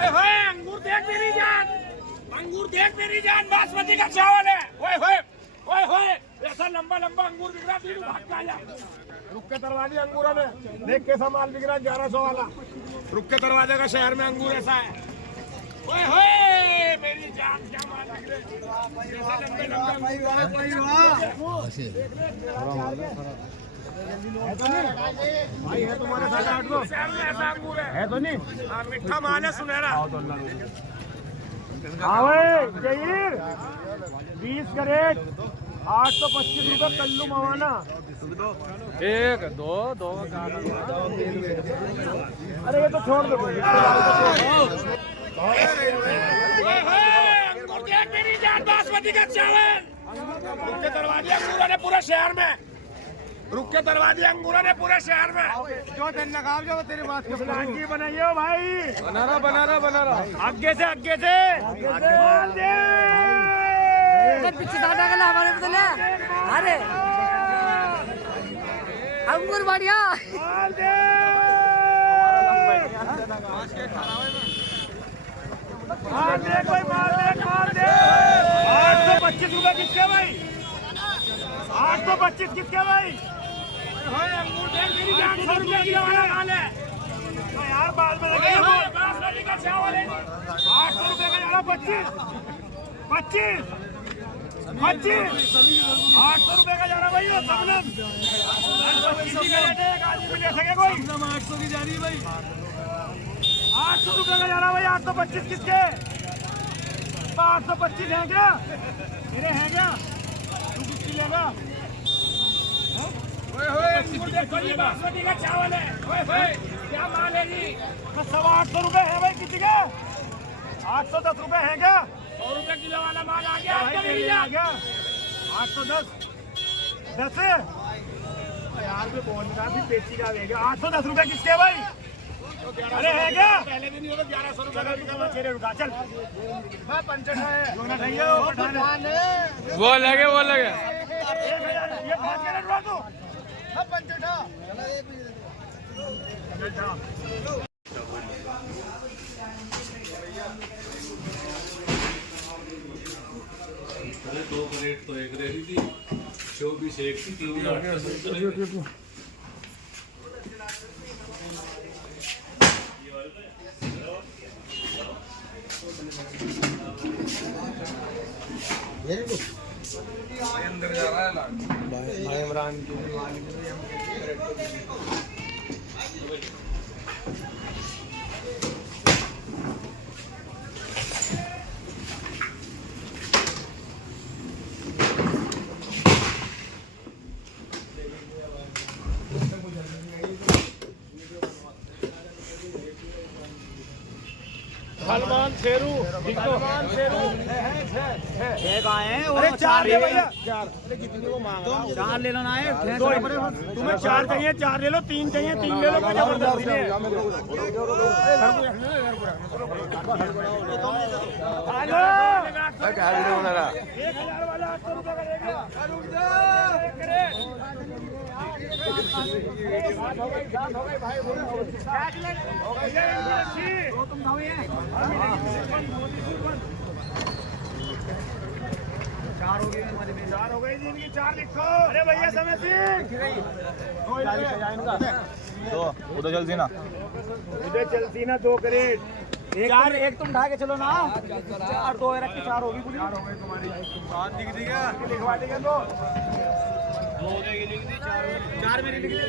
अंगूर देख मेरी जान, अंगूर देख मेरी जान, बासमती का चावल है। ओए होए ऐसा लंबा लंबा अंगूर बिक रहा, भाग के आया। रुक के दरवाजे अंगूरों में देख कैसा माल बिक रहा, 1100 वाला। रुक के दरवाजे का शहर में अंगूर ऐसा है। ओए होए मेरी जान, क्या माल बिक रहे, ऐसा लंबे लंबे भाई है तुम्हारे साथ 800 शहर में ऐसा अंगूर है तो नहीं? हाँ मीठा माल है, सुनहरा। हाँ भाई जहीर 20 कैरेट 825 रुपए कल्लू मवाना। 1 2 2 अरे ये तो छोड़ दो। मेरी जान, बासमती का चावल। रुक के दरवाजे अंगूरों ने पूरे शहर में, रुक के दरवाजे अंगूरों ने पूरे शहर में। जो लगाओ जो तेरी बात की बनाइए भाई, बना रहा आगे से पीछे दादा का हमारे बदले। अरे अंगूर बढ़िया। 825 रुपए किसके भाई? 825 किसके भाई? अंगूर देख मेरी जान, 100 रुपए किलो वाला माल है यार। बासमती का चावल है 800 रुपए का जा रहा। 25 800 रुपए का जा रहा भाई। वो सबनम 25 का लेते हैं, एक आदमी ले सके कोई? 800 की जा रही है भाई। 800 रुपए का जा रहा भाई। 825 किसके? 825 है क्या? मेरे हैं क्या? तू किसकी लेगा? बासमती का चावल है। क्या माल है जी? 850 रुपए है भाई किसी के? 810 रुपए है क्या? 100 रुपए किलो वाला माल आ गया। 810 10 यार पे बोल रहा भी पेची का देगा। 810 रुपए किसके भाई? अरे है क्या? पहले भी नहीं होगा। 1100 रुपए का चेहरे रुका चल। वो लगे ये 5 कैरेट रुका तू। पहले 2 कैरेट तो एक रही थी, 24 एक थी, 3 अंदर जा रहा है भाई इमरान की सलमान शेरू है। अरे 4 ले भैया, 4 कितनी वो मांग रहा? 4 ले लो ना। तुम्हें 4 चाहिए 4 ले लो, 3 चाहिए 3 ले लो। कोई जबरदस्ती नहीं है। हेलो 1000 वाला 800 रुपए करेगा। चार हो गई जी इनकी। 4 लिखो। अरे भैया समय से 2 उधर चलती ना, 2 कैरेट। 4 एक तुम ढा के चलो ना। 4 2 रख के 4 होगी। 4 हो गई तुम्हारी। लिखवा देंगे तो 4 मेरी लिख ली।